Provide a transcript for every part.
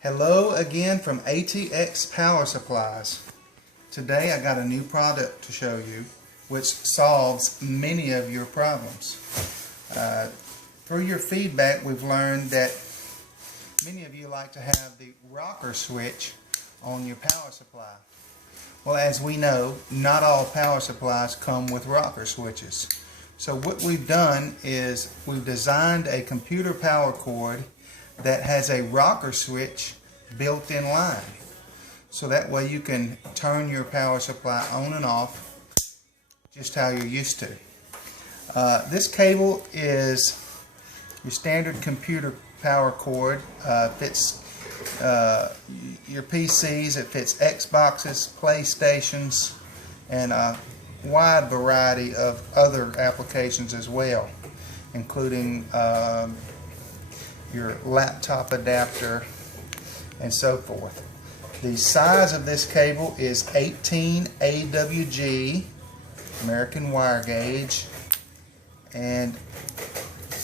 Hello again from ATX Power Supplies. Today I got a new product to show you which solves many of your problems. Through your feedback we've learned that many of you like to have the rocker switch on your power supply. Well, as we know, not all power supplies come with rocker switches. So what we've done is we've designed a computer power cord that has a rocker switch built in line. So that way you can turn your power supply on and off just how you're used to. This cable is your standard computer power cord. Fits your PCs, it fits Xboxes, PlayStations, and a wide variety of other applications as well, including your laptop adapter and so forth. The size of this cable is 18 AWG, American wire gauge, and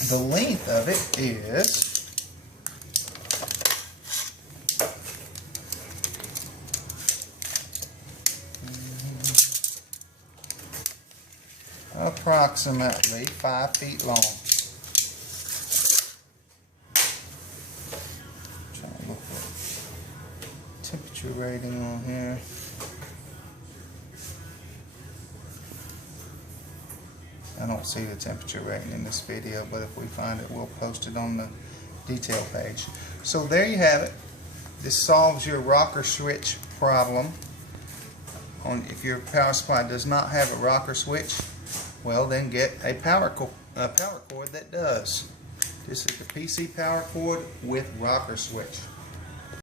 the length of it is approximately 5 feet long. Trying to look at temperature rating on here. I don't see the temperature rating in this video, but if we find it, we'll post it on the detail page. So there you have it. This solves your rocker switch problem. If your power supply does not have a rocker switch, well, then get a power cord that does. This is the PC power cord with rocker switch.